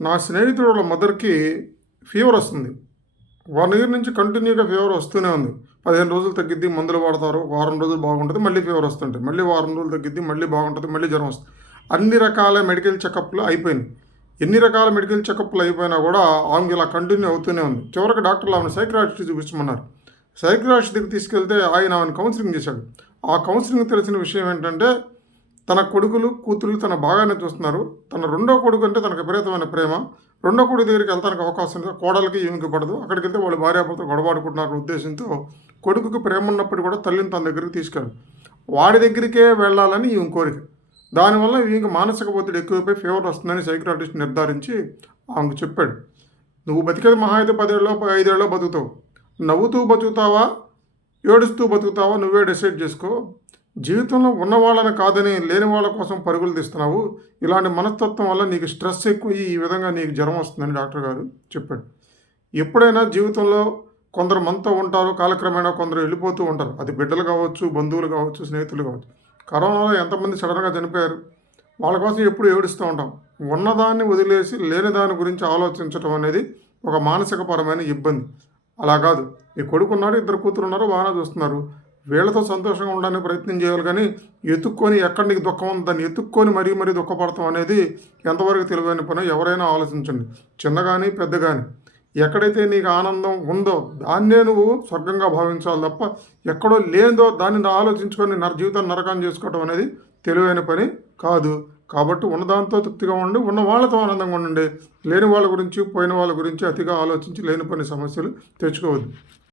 నా స్నేహితుడు వాళ్ళ మదర్‌కి ఫీవర్ వస్తుంది. 1 ఇయర్ నుంచి కంటిన్యూగా ఫీవర్ వస్తూనే ఉంది. 15 రోజులు తగ్గిద్ది, మందులు వాడతారు. వారం రోజులు బాగుంటది. మళ్ళీ ఫీవర్ వస్తుంటది. మళ్ళీ వారం రోజులు తగ్గిద్ది, మళ్ళీ బాగుంటది. మళ్ళీ జ్వరం వస్తది. అన్ని రకాల మెడికల్ చెకప్‌లు అయిపోయినాయి. ఎన్ని రకాల మెడికల్ చెకప్‌లు అయిపోయినా కూడా ఆమెకి ఇలా కంటిన్యూ అవుతూనే ఉంది. చివరికి డాక్టర్లు ఆమెను సైకియాట్రిస్ట్‌కి చూపించమన్నారు. సైకియాట్రిస్ట్ దగ్గరికి తీసుకెళ్తే ఆయన ఆమెను కౌన్సెలింగ్ చేశాడు. ఆ కౌన్సెలింగ్ తెలిసిన విషయం ఏంటంటే తన కొడుకులు, కూతుర్లు తన బాగానే చూస్తున్నారు. తన రెండో కొడుకు అంటే తనకు విపరీతమైన ప్రేమ. రెండో కొడుకు దగ్గరికి వెళ్తానికి అవకాశం లేదు. కోడలికి ఈమెకి పడదు. అక్కడికెళ్తే వాళ్ళు భార్యాభర్తలు గొడవాడుకుంటున్నారన్న ఉద్దేశంతో కొడుకుకి ప్రేమ ఉన్నప్పుడు కూడా తల్లిని తన దగ్గరికి తీసుకెళ్ళడు. వాడి దగ్గరికే వెళ్ళాలని ఈమె కోరిక. దానివల్ల ఈమెకి మానసిక ఒత్తిడి ఎక్కువైపోయి ఫీవర్ వస్తుందని సైకియాట్రిస్ట్ నిర్ధారించి ఆమెకు చెప్పాడు. నువ్వు బతికేది మహా అయితే 10 ఏళ్ళో 5 ఏళ్ళో బతుకుతావు. నవ్వుతూ బతుకుతావా, ఏడుస్తూ బతుకుతావా నువ్వే డిసైడ్ చేసుకో. జీవితంలో ఉన్నవాళ్ళని కాదని లేని వాళ్ళ కోసం పరుగులు తీస్తున్నావు. ఇలాంటి మనస్తత్వం వల్ల నీకు స్ట్రెస్ ఎక్కువయ్యి ఈ విధంగా నీకు జ్వరం వస్తుందని డాక్టర్ గారు చెప్పాడు. ఎప్పుడైనా జీవితంలో కొందరు మనతో ఉంటారు, కాలక్రమేణా కొందరు వెళ్ళిపోతూ ఉంటారు. అది బిడ్డలు కావచ్చు, బంధువులు కావచ్చు, స్నేహితులు కావచ్చు. కరోనాలో ఎంతమంది సడన్గా చనిపోయారు. వాళ్ళ కోసం ఎప్పుడు ఏడుస్తూ ఉంటాం. ఉన్నదాన్ని వదిలేసి లేని దాని గురించి ఆలోచించడం అనేది ఒక మానసికపరమైన ఇబ్బంది. అలా కాదు, ఈ కొడుకున్నాడు, ఇద్దరు కూతురు ఉన్నారు, బాగానే చూస్తున్నారు. వీళ్ళతో సంతోషంగా ఉండడానికి ప్రయత్నం చేయాలి కానీ ఎత్తుక్కొని ఎక్కడ నీకు దుఃఖం ఉంది దాన్ని ఎత్తుక్కొని మరీ దుఃఖపడతాం అనేది ఎంతవరకు తెలివైన పని ఎవరైనా ఆలోచించండి. చిన్న కానీ పెద్ద కానీ ఎక్కడైతే నీకు ఆనందం ఉందో దాన్నే నువ్వు స్వర్గంగా భావించాలి తప్ప ఎక్కడో లేనిదో దాన్ని ఆలోచించుకొని జీవితాన్ని నరకం చేసుకోవడం అనేది తెలివైన పని కాదు. కాబట్టి ఉన్నదాంతో తృప్తిగా ఉండి ఉన్న వాళ్ళతో ఆనందంగా ఉండండి. లేని వాళ్ళ గురించి పోయిన వాళ్ళ గురించి అతిగా ఆలోచించి లేని పని సమస్యలు తెచ్చుకోవద్దు.